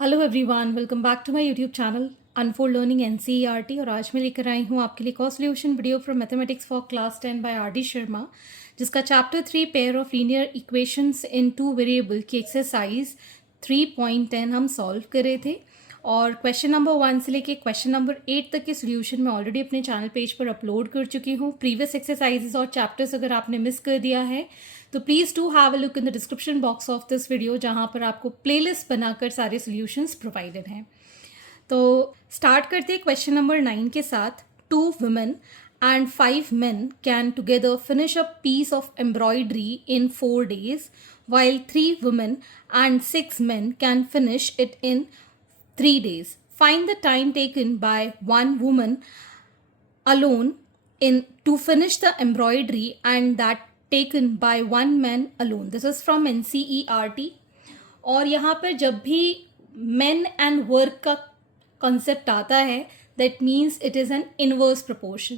Hello everyone, welcome back to my YouTube channel unfold learning NCERT. और आज मैं लेकर आई हूँ आपके लिए कॉ solution video from mathematics for class 10 by R D Sharma, जिसका chapter 3 pair of linear equations in two variable की एक्सरसाइज 3.10 हम सॉल्व कर रहे थे। और क्वेश्चन नंबर 1 से लेके क्वेश्चन नंबर 8 तक के सोल्यूशन मैं ऑलरेडी अपने चैनल पेज पर अपलोड कर चुकी हूँ। प्रीवियस एक्सरसाइजेस और चैप्टर्स अगर आपने मिस कर दिया है तो please do have a look in the description box of this video, जहाँ पर आपको प्लेलिस्ट बनाकर सारे सोल्यूशंस प्रोवाइडेड हैं। तो स्टार्ट करते हैं क्वेश्चन नंबर 9 के साथ। 2 women and 5 men can together finish a piece of embroidery in 4 days, while 3 women and 6 men can finish it in 3 days. Find the time taken by one woman alone in to finish the embroidery and that taken by one man alone. This is from NCERT। और यहाँ पर जब भी men and work का concept आता है that means it is an inverse proportion.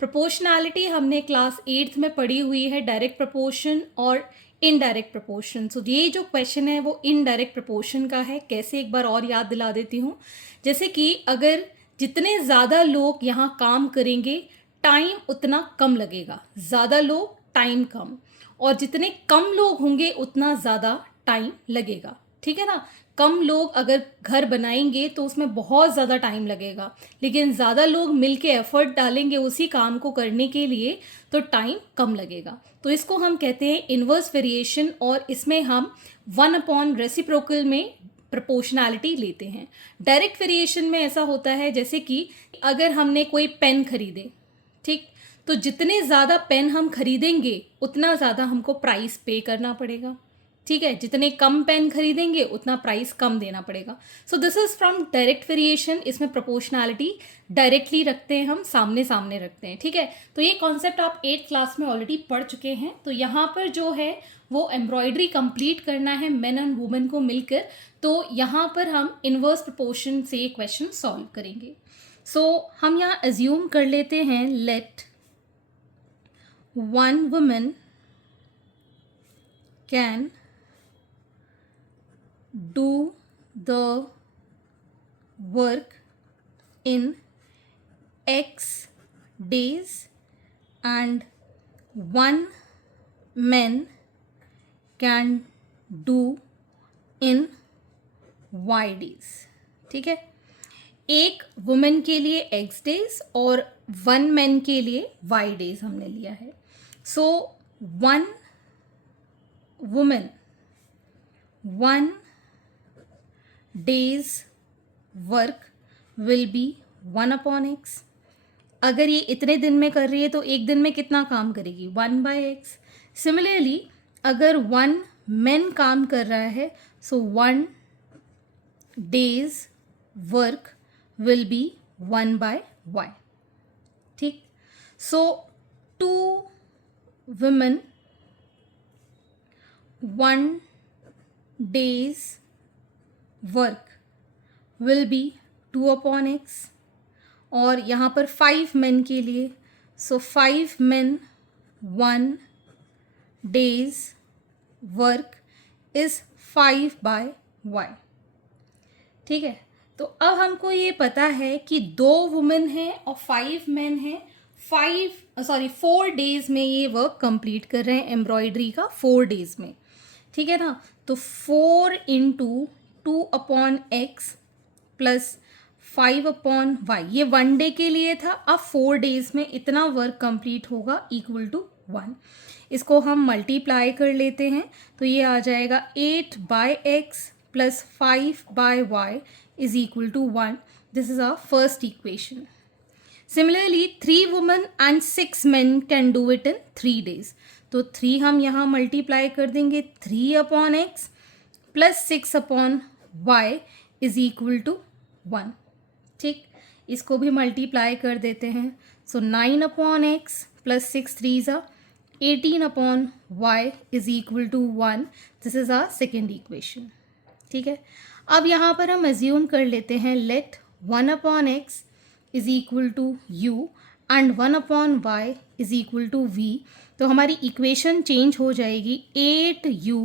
Proportionality हमने class 8th में पढ़ी हुई है, डायरेक्ट प्रोपोर्शन और इनडायरेक्ट प्रोपोर्शन। सो ये जो क्वेश्चन है वो इनडायरेक्ट प्रोपोर्शन का है। कैसे, एक बार और याद दिला देती हूँ। जैसे कि अगर जितने ज़्यादा लोग यहाँ काम करेंगे टाइम उतना कम लगेगा, ज़्यादा लोग टाइम कम, और जितने कम लोग होंगे उतना ज़्यादा टाइम लगेगा। ठीक है ना। कम लोग अगर घर बनाएंगे तो उसमें बहुत ज़्यादा टाइम लगेगा, लेकिन ज़्यादा लोग मिलके एफर्ट डालेंगे उसी काम को करने के लिए तो टाइम कम लगेगा। तो इसको हम कहते हैं इन्वर्स वेरिएशन, और इसमें हम 1 रेसिप्रोकल में प्रोपोर्शनैलिटी लेते हैं। डायरेक्ट वेरिएशन में ऐसा होता है जैसे कि अगर हमने कोई पेन खरीदे, ठीक, तो जितने ज़्यादा पेन हम खरीदेंगे उतना ज़्यादा हमको प्राइस पे करना पड़ेगा। ठीक है, जितने कम पेन खरीदेंगे उतना प्राइस कम देना पड़ेगा। So this is from direct variation. इसमें प्रोपोर्शनैलिटी डायरेक्टली रखते हैं, हम सामने सामने रखते हैं। ठीक है, तो ये कॉन्सेप्ट आप 8th क्लास में ऑलरेडी पढ़ चुके हैं। तो यहाँ पर जो है वो एम्ब्रॉयडरी कंप्लीट करना है मेन एंड वुमेन को मिलकर, तो यहाँ पर हम इनवर्स प्रोपोर्शन से ये क्वेश्चन सॉल्व करेंगे। सो हम यहाँ एज्यूम कर लेते हैं late 1 woman can do the work in X days and 1 man can do in Y days। ठीक है, एक वुमेन के लिए X डेज और 1 मैन के लिए Y डेज हमने लिया है। सो 1 women 1 days work will be 1/x। अगर ये इतने दिन में कर रही है तो एक दिन में कितना काम करेगी, 1/x। सिमिलरली अगर 1 मैन काम कर रहा है सो 1 days work will be 1/y। ठीक, सो 2 women 1 days work will be 2/x। और यहाँ पर 5 men के लिए सो 5 men 1 days work is 5/y। ठीक है, तो अब हमको ये पता है कि 2 वुमेन हैं और 5 men हैं। 4 डेज में ये वर्क कंप्लीट कर रहे हैं एम्ब्रॉयडरी का, 4 डेज में। ठीक है ना। तो 4 × 2/x प्लस 5/y, ये 1 डे के लिए था। अब 4 डेज में इतना वर्क कंप्लीट होगा इक्वल टू 1। इसको हम मल्टीप्लाई कर लेते हैं तो ये आ जाएगा 8/x plus 5/y is equal to 1। This is our first equation. Similarly 3 women and 6 men can do it in 3 days। तो 3 हम यहाँ मल्टीप्लाई कर देंगे 3/x plus 6/y is equal to 1। ठीक, इसको भी मल्टीप्लाई कर देते हैं। So 9/x plus 6 3s 18/y is equal to 1। This is our second equation. ठीक है, अब यहाँ पर हम एज्यूम कर लेते हैं let 1/x is equal to u and 1/y is equal to v। तो हमारी इक्वेशन चेंज हो जाएगी 8u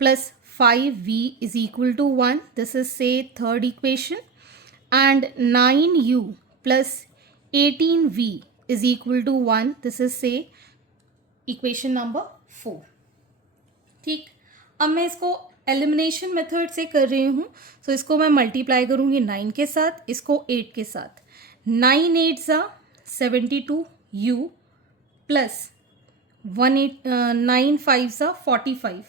plus 5v is equal to 1. This is say third equation. And 9u plus 18v is equal to 1. This is say equation number 4. ठीक, अब मैं इसको elimination method से कर रही हूँ. सो इसको मैं मल्टीप्लाई करूँगी 9 के साथ, इसको 8 के साथ. 9 8 72u प्लस 9 5 45.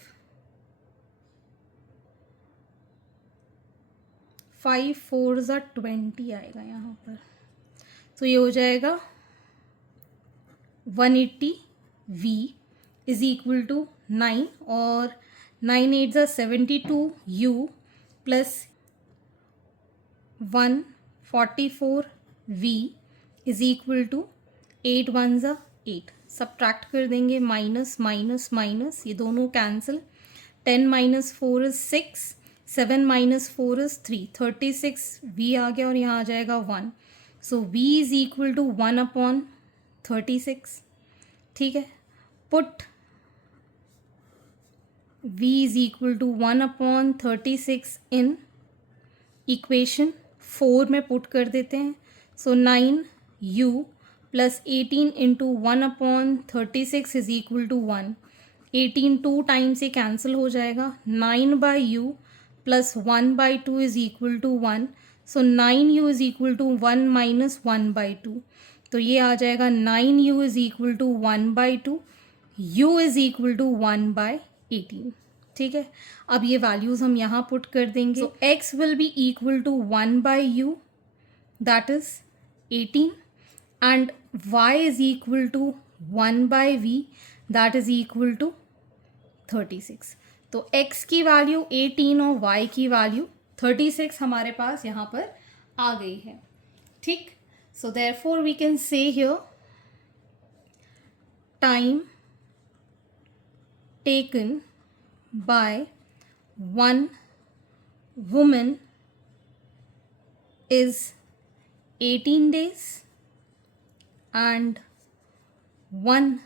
5 4 20 आएगा यहाँ पर. तो ये हो जाएगा 180v इज इक्वल टू 9 और 9 8 72u plus 144v is equal to 8 1 8. Subtract कर देंगे, माइनस माइनस माइनस, ये दोनों cancel. 10 minus 4 is 6, 7 minus 4 is 3, 36v आ गया और यहाँ आ जाएगा 1. So v is equal to 1 upon 36. ठीक है, put v is equal to 1 upon 36 in equation 4 में पुट कर देते हैं. So 9u plus 18 into 1 upon 36 is equal to 1. 18 2 times से कैंसिल हो जाएगा. 9/u plus 1/2 is equal to 1. So 9u is equal to 1 minus 1/2. तो ये आ जाएगा 9u is equal to 1/2, u is equal to 1/18. ठीक है, अब ये वैल्यूज़ हम यहाँ पुट कर देंगे. So x will be equal to 1/u that is 18 and y is equal to 1/v that is equal to 36. तो x की वैल्यू 18 और y की वैल्यू 36 हमारे पास यहाँ पर आ गई है. ठीक, so therefore we can say here time taken by one woman is 18 days and one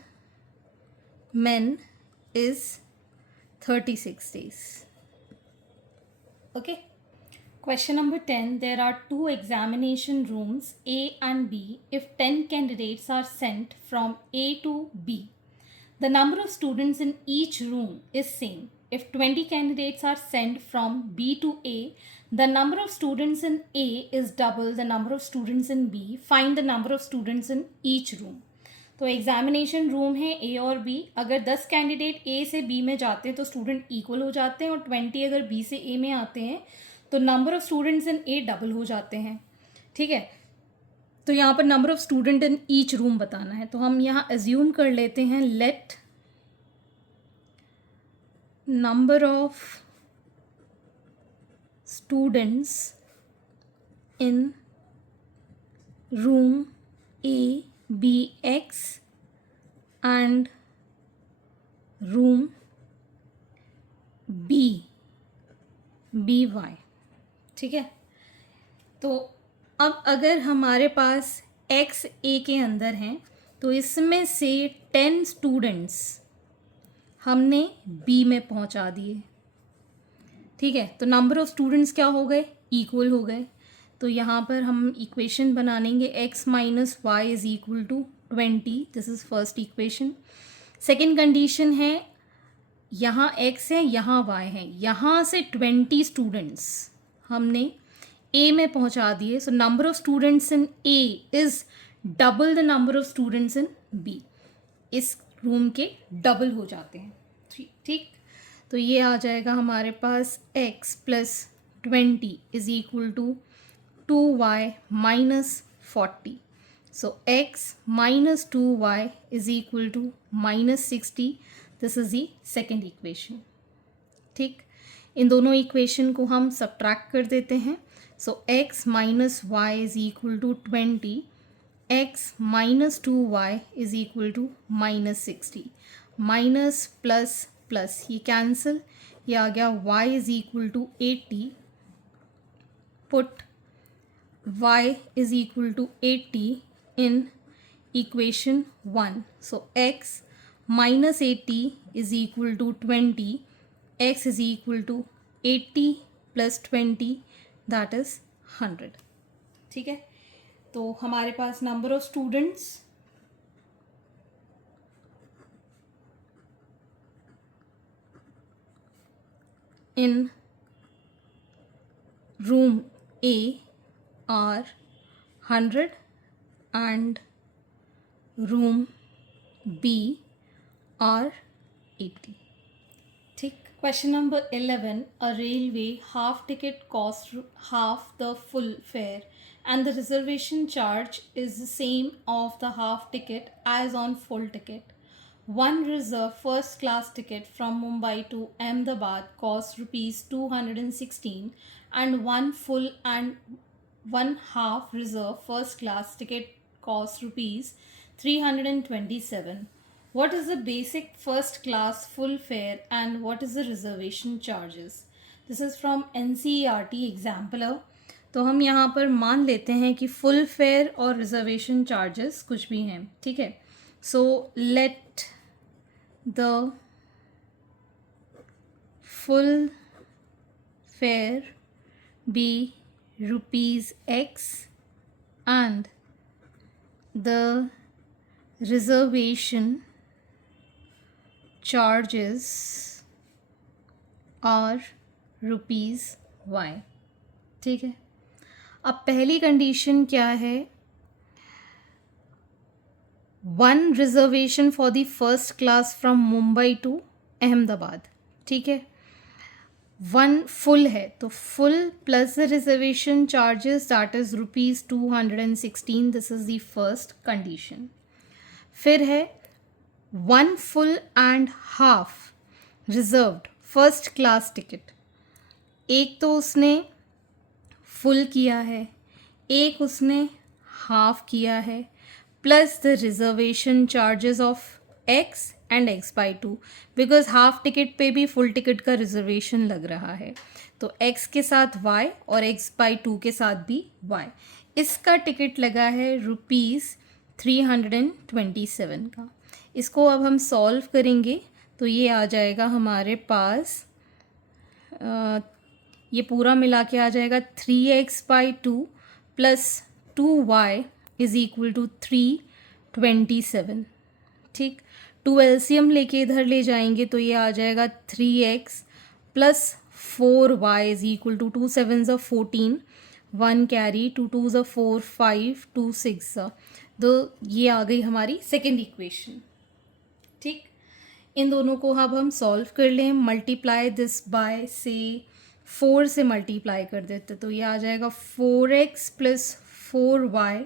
man is 36 days. Okay. Question number 10. There are 2 examination rooms A and B. If 10 candidates are sent from A to B, the number of students in each room is same. If 20 candidates are sent from B to A, the number of students in A is double the number of students in B. Find the number of students in each room. तो examination room है A और B. अगर 10 candidate A से B में जाते हैं तो student equal हो जाते हैं और 20 अगर B से A में आते हैं तो number of students in A double हो जाते हैं. ठीक है, तो यहाँ पर number of student in each room बताना है. तो हम यहाँ एज्यूम कर लेते हैं late number of students in room A be X and room B be Y. ठीक है, तो अब अगर हमारे पास X A के अंदर हैं तो इसमें से 10 स्टूडेंट्स हमने B में पहुंचा दिए. ठीक है, तो नंबर ऑफ स्टूडेंट्स क्या हो गए, इक्वल हो गए. तो यहाँ पर हम इक्वेशन बनाएंगे x minus y is equal to 20. This is first equation. Second condition है यहाँ x है यहाँ y है, यहाँ से 20 स्टूडेंट्स हमने A में पहुँचा दिए. So number of students in A is double the number of students in B. इस रूम के डबल हो जाते हैं. ठीक, तो ये आ जाएगा हमारे पास x plus 20 is equal to 2y minus 40. So x minus 2y is equal to minus 60. This is the second equation. ठीक, इन दोनों इक्वेशन को हम सब्ट्रैक्ट कर देते हैं. So x minus y is equal to 20, x minus 2y is equal to minus 60. Minus plus plus ये cancel, ये आ गया y is equal to 80. Put y is equal to 80 in equation 1. So x minus 80 is equal to 20, x is equal to 80 plus 20 that is 100. ठीक है, तो हमारे पास number of students in room A are 100 and room B are 80. ठीक. Question number 11. A railway half ticket costs half the full fare and the reservation charge is the same of the half ticket as on full ticket. One reserved first class ticket from Mumbai to Ahmedabad costs rupees 216 and one full and one half reserved first class ticket costs rupees 327. What is the basic first class full fare and what is the reservation charges? This is from NCERT examiner. तो हम यहाँ पर मान लेते हैं कि full fare और reservation charges कुछ भी हैं. ठीक है, so let the full fare be rupees X and the reservation charges are rupees Y. ठीक है, अब पहली कंडीशन क्या है? One reservation for the first class from Mumbai to Ahmedabad. ठीक है, वन फुल है तो full plus the reservation charges that is rupees 216. This is the first condition. फिर है one full and half reserved first class ticket. एक तो उसने full किया है, एक उसने हाफ किया है, plus the reservation charges of x and x by 2 because half ticket पे भी फुल टिकट का रिजर्वेशन लग रहा है. तो x के साथ y और x बाई 2 के साथ भी y. इसका टिकट लगा है रुपीज़ 327 का. इसको अब हम सॉल्व करेंगे तो ये आ जाएगा हमारे पास, ये पूरा मिला के आ जाएगा 3x by 2 plus 2y is equal to 327. ठीक, 2 एलसीएम लेके इधर ले जाएंगे तो ये आ जाएगा 3x plus 4y is equal to 2 7 14, 1 carry, 2 2 4 5 2 6. तो ये आ गई हमारी सेकेंड इक्वेशन. ठीक, इन दोनों को अब हम सॉल्व कर लें. मल्टीप्लाई दिस बाय से 4 से मल्टीप्लाई कर देते तो ये आ जाएगा 4x plus 4y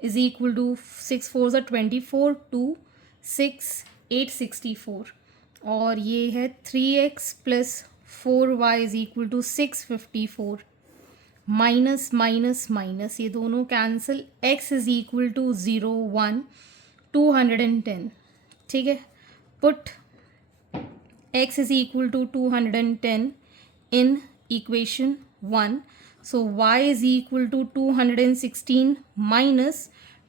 is equal to 6 4 24 2 6 8 64 और ये है 3x plus 4y is equal to 654. Minus minus minus ये दोनों cancel. x is equal to 0 1 210. ठीक है, put x is equal to 210 in equation 1. So y is equal to 216 minus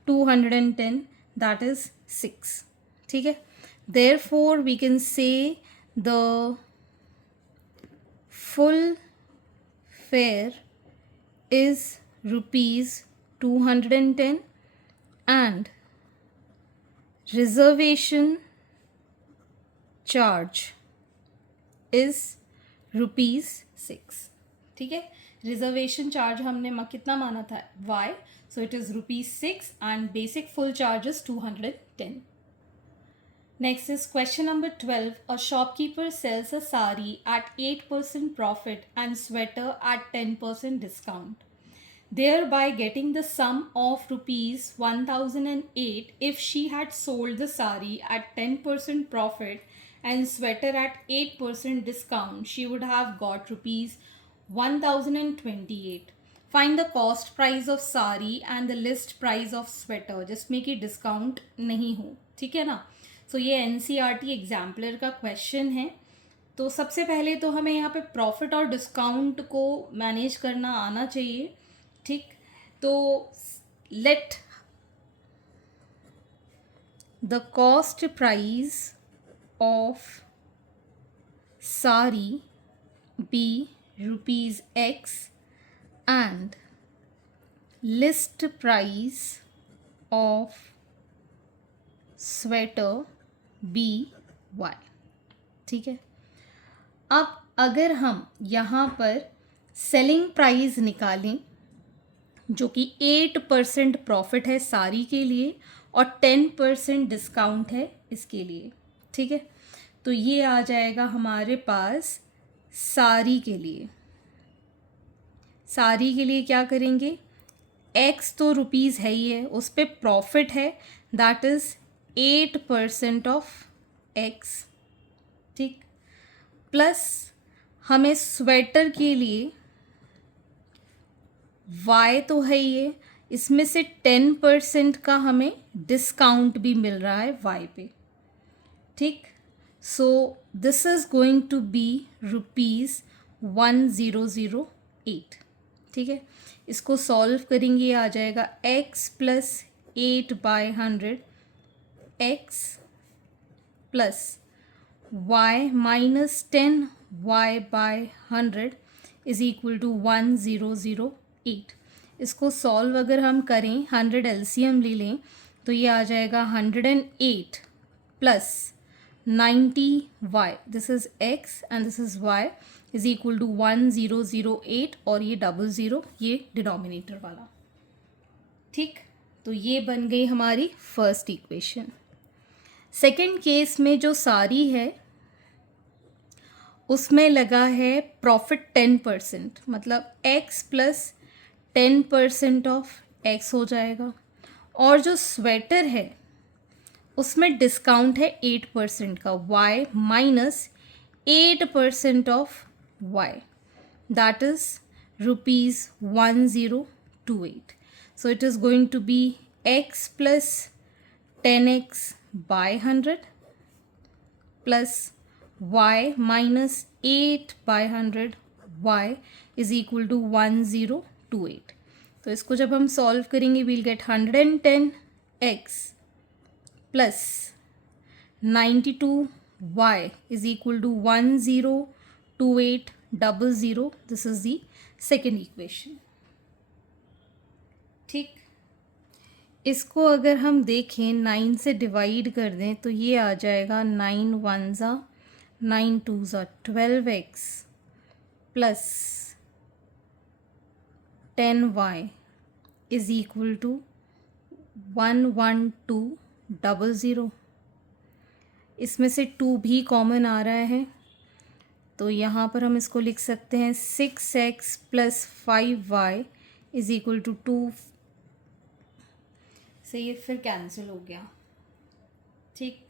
210 that is 6. ठीक है, therefore we can say the full fare is rupees 210 and reservation charge is rupees 6. ठीक है, reservation charge हमने कितना माना था y, so it is rupees 6 and basic full charges 210. Next is question number 12. A shopkeeper sells a sari at 8% profit and sweater at 10% discount, thereby getting the sum of rupees 1008 if she had sold the sari at 10% profit and sweater at 8% discount. She would have got rupees 1028. Find the cost price of sari and the list price of sweater जिसमें कि discount नहीं हो. ठीक है ना. सो ये NCERT exemplar का question है. तो सबसे पहले तो हमें यहाँ पे प्रॉफिट और डिस्काउंट को मैनेज करना आना चाहिए. ठीक, तो let the cost price of sari be rupees X and list price of sweater be Y। ठीक है, अब अगर हम यहाँ पर सेलिंग प्राइस निकालें जो कि 8% प्रॉफिट है साड़ी के लिए और 10% डिस्काउंट है इसके लिए, ठीक है, तो ये आ जाएगा हमारे पास साड़ी के लिए। साड़ी के लिए क्या करेंगे, एक्स तो रुपीज़ है ही है, उस पर प्रॉफिट है दैट इज़ 8% ऑफ एक्स, ठीक, प्लस हमें स्वेटर के लिए वाई तो है ये, इसमें से 10% का हमें डिस्काउंट भी मिल रहा है वाई पे, ठीक। So this is going to be ₹1008, ठीक है। इसको सॉल्व करेंगे, आ जाएगा x plus 8/100 x plus y minus 10y/100 is equal to 1008। इसको सॉल्व अगर हम करें 100 LCM ले लें तो ये आ जाएगा 108 plus 90y, this is x and this is y is equal to 1008 और ये 00 ये डिनोमिनेटर वाला, ठीक। तो ये बन गई हमारी फर्स्ट इक्वेशन। सेकेंड केस में जो साड़ी है उसमें लगा है प्रॉफिट 10%, मतलब x प्लस 10% ऑफ x हो जाएगा, और जो स्वेटर है उसमें डिस्काउंट है 8% का, y minus 8% of y, that is ₹1028। So it is going to be x plus 10x/100 plus y minus 8/100 y is equal to 1028। तो इसको जब हम सॉल्व करेंगे we'll get 110x plus 92y is equal to 102800। This is the second equation, ठीक। इसको अगर हम देखें 9 से डिवाइड कर दें तो ये आ जाएगा 9 1 ज़ा 9 2 ज़ा 12x plus 10y is equal to 11200। इसमें से 2 भी कॉमन आ रहा है तो यहाँ पर हम इसको लिख सकते हैं 6x plus 5y is equal to 2 से ये फिर कैंसिल हो गया, ठीक।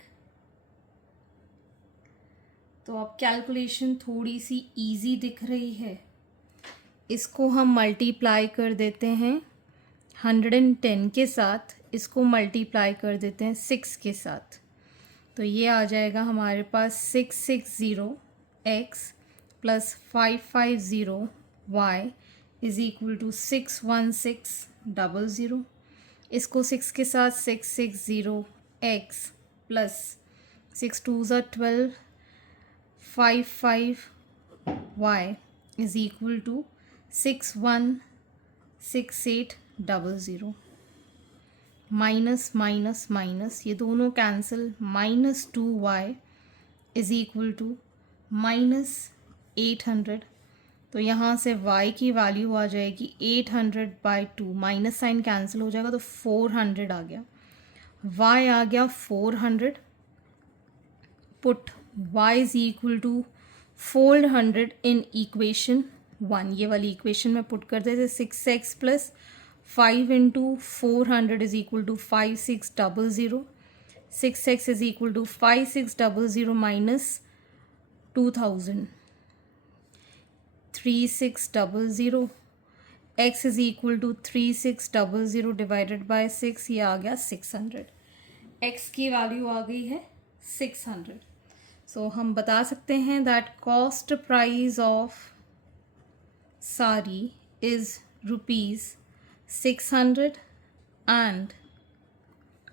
तो अब कैलकुलेशन थोड़ी सी इजी दिख रही है, इसको हम मल्टीप्लाई कर देते हैं 110 के साथ, इसको मल्टीप्लाई कर देते हैं 6 के साथ, तो ये आ जाएगा हमारे पास 660x plus 550y is equal to 61600। इसको 6 के साथ 660x प्लस 6 2 ज़ा 12 55y is equal to 616800। Minus minus minus ये दोनों cancel, minus 2y is equal to minus 800। तो यहाँ से y की वैल्यू आ जाएगी 800/2, माइनस साइन कैंसिल हो जाएगा तो 400 आ गया, y आ गया 400। Put y is equal to 400 in equation 1, ये वाली इक्वेशन में पुट कर देते 6x plus 5 into 400 is equal to 5600। 6x is equal to 5600 minus 2000 3600, x is equal to 3600 divided by 6, ये आ गया 600। x की वैल्यू आ गई है 600। सो हम बता सकते हैं that cost price of sari is ₹600 and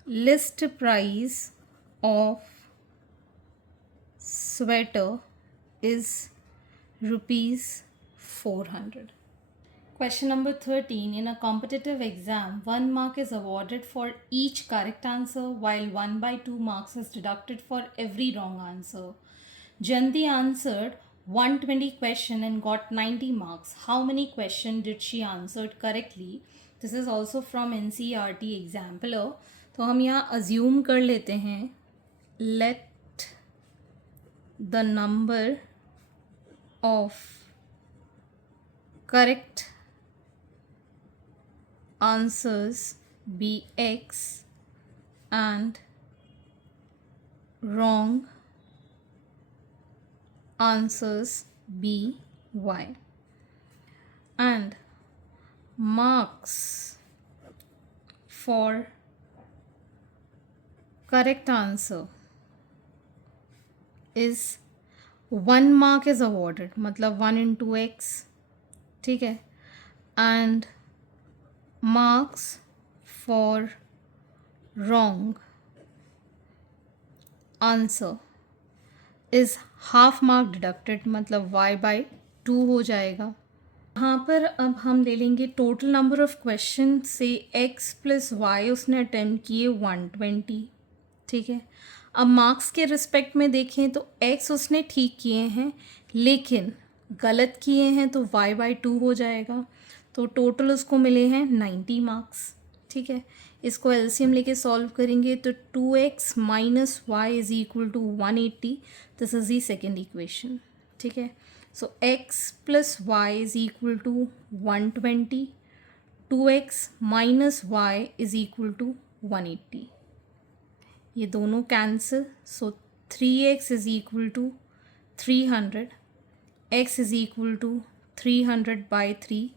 list price of sweater is rupees 400. Question number 13. In a competitive exam, 1 mark is awarded for each correct answer while 1/2 marks is deducted for every wrong answer. Janti answered 120 question and got 90 marks. How many question did she answered correctly? This is also from NCERT exampler. तो हम यहाँ assume कर लेते हैं let the number of correct answers be X and wrong answers be Y, and marks for correct answer is 1 mark is awarded, मतलब 1 into X, ठीक है, and marks for wrong answer is half mark deducted, मतलब y/2 हो जाएगा. यहाँ पर अब हम ले लेंगे टोटल नंबर ऑफ क्वेश्चन से x + y उसने अटेम्प्ट किए 120, ठीक है. अब मार्क्स के रिस्पेक्ट में देखें तो x उसने ठीक किए हैं लेकिन गलत किए हैं तो y/2 हो जाएगा. तो टोटल उसको मिले हैं 90 मार्क्स, ठीक है. इसको एलसीएम लेके सॉल्व करेंगे तो 2x - y is equal to 180. This is the second equation, ठीक है. So x + y is equal to 120, 2x - y is equal to 180. ये दोनों cancel, so 3x is equal to 300, x is equal to 300/3,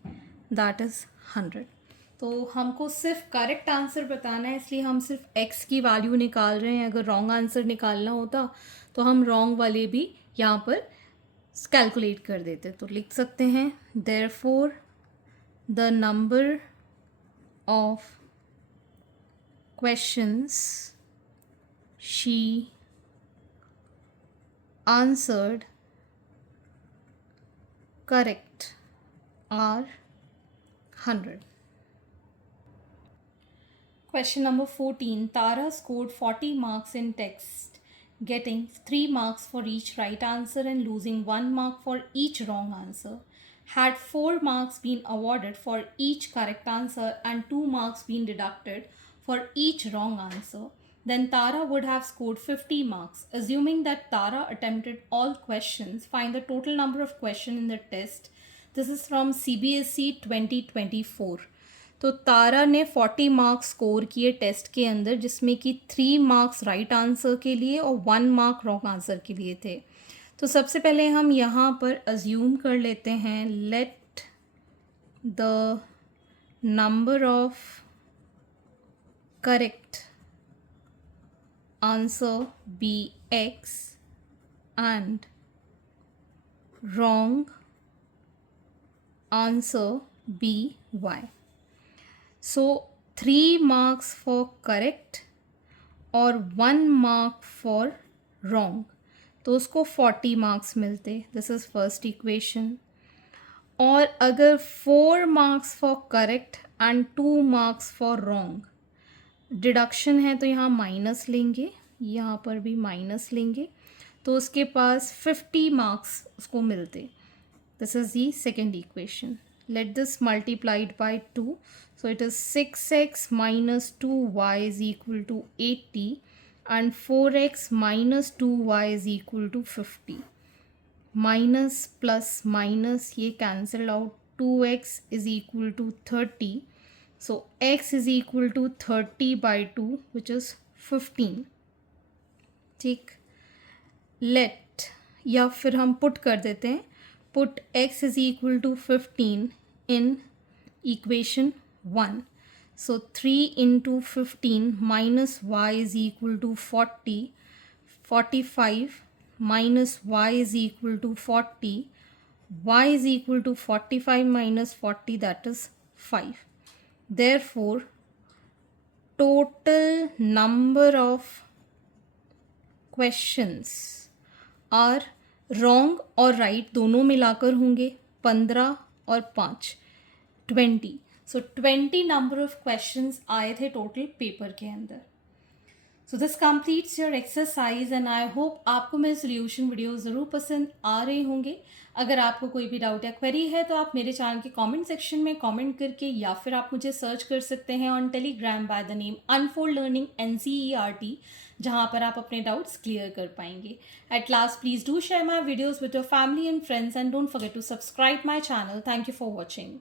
that is 100. तो हमको सिर्फ correct answer बताना है, इसलिए हम सिर्फ x की वैल्यू निकाल रहे हैं. अगर रॉन्ग आंसर निकालना होता तो हम रॉन्ग वाले भी यहाँ पर कैलकुलेट कर देते. तो लिख सकते हैं therefore the number of questions she answered correct are 100. Question number 14. Tara scored 40 marks in text, getting 3 marks for each right answer and losing 1 mark for each wrong answer. Had 4 marks been awarded for each correct answer and 2 marks been deducted for each wrong answer, then Tara would have scored 50 marks. Assuming that Tara attempted all questions, find the total number of questions in the test. This is from CBSE 2024. तो तारा ने 40 marks score किए test के अंदर, जिसमें कि 3 marks right answer के लिए और 1 मार्क रॉन्ग आंसर के लिए थे. तो सबसे पहले हम यहाँ पर अज्यूम कर लेते हैं let the number of correct answer be X and wrong answer be Y. So 3 marks for correct और 1 mark for wrong, तो उसको 40 मार्क्स मिलते. This is first equation. और अगर 4 marks for correct and 2 marks for wrong, deduction है तो यहाँ minus लेंगे, यहाँ पर भी माइनस लेंगे, तो उसके पास 50 मार्क्स उसको मिलते. This is the second equation. Let this multiplied by 2. So it is 6x minus 2y is equal to 80 and 4x minus 2y is equal to 50. Minus plus minus ये cancel out. 2x is equal to 30. So x is equal to 30/2 which is 15. ठीक. Let या फिर हम put कर देते हैं. Put x is equal to 15 in equation 1. So 3 into 15 minus y is equal to 40. 45 minus y is equal to 40. Y is equal to 45 minus 40, that is 5. Therefore, total number of questions are wrong और right दोनों मिलाकर होंगे 15 और 5 20। सो 20 number of questions आए थे total paper के अंदर। So this completes your exercise and I hope आपको मेरे सोल्यूशन वीडियो ज़रूर पसंद आ रहे होंगे। अगर आपको कोई भी डाउट या क्वेरी है तो आप मेरे चैनल के कमेंट सेक्शन में कमेंट करके या फिर आप मुझे सर्च कर सकते हैं on Telegram by the name unfold learning NCERT, जहाँ पर आप अपने डाउट्स क्लियर कर पाएंगे। At last please do share my videos with your family and friends and don't forget to subscribe my channel. Thank you for watching.